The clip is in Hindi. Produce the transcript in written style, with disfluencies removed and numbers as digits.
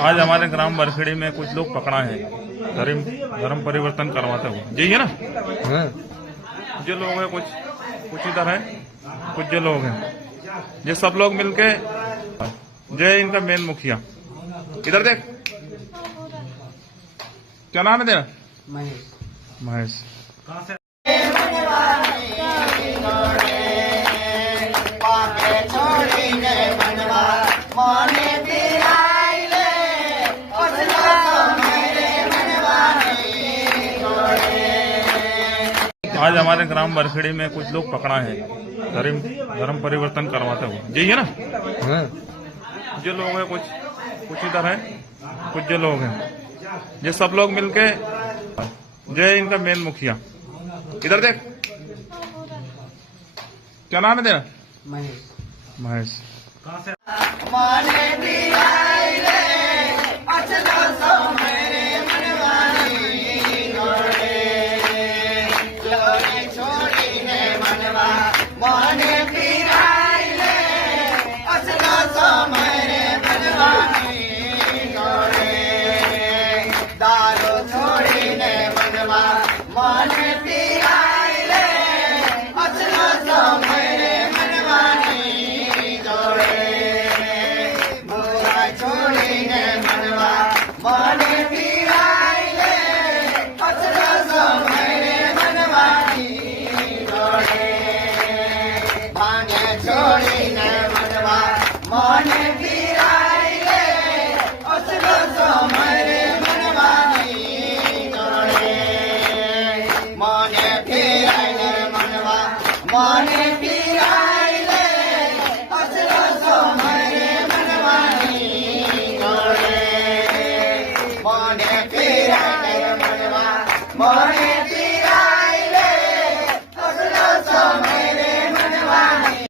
आज हमारे ग्राम बरखेड़ी में कुछ लोग पकड़ा है धर्म परिवर्तन करवाते हुए। जी है ना, जो लोग हैं कुछ इधर है, कुछ जो लोग हैं, ये सब लोग मिलके जय इनका मेन मुखिया। इधर देख, क्या नाम है तेरा? महेश। कहाँ से? आज हमारे ग्राम बरखेड़ी में कुछ लोग पकड़ा है धर्म परिवर्तन करवाते हुए। जी है ना, जो लोग हैं कुछ इधर है, कुछ जो लोग हैं, ये सब लोग मिलके जय इनका मेन मुखिया। इधर देख, क्या नाम है तेरा? महेश। कहाँ से? Morning.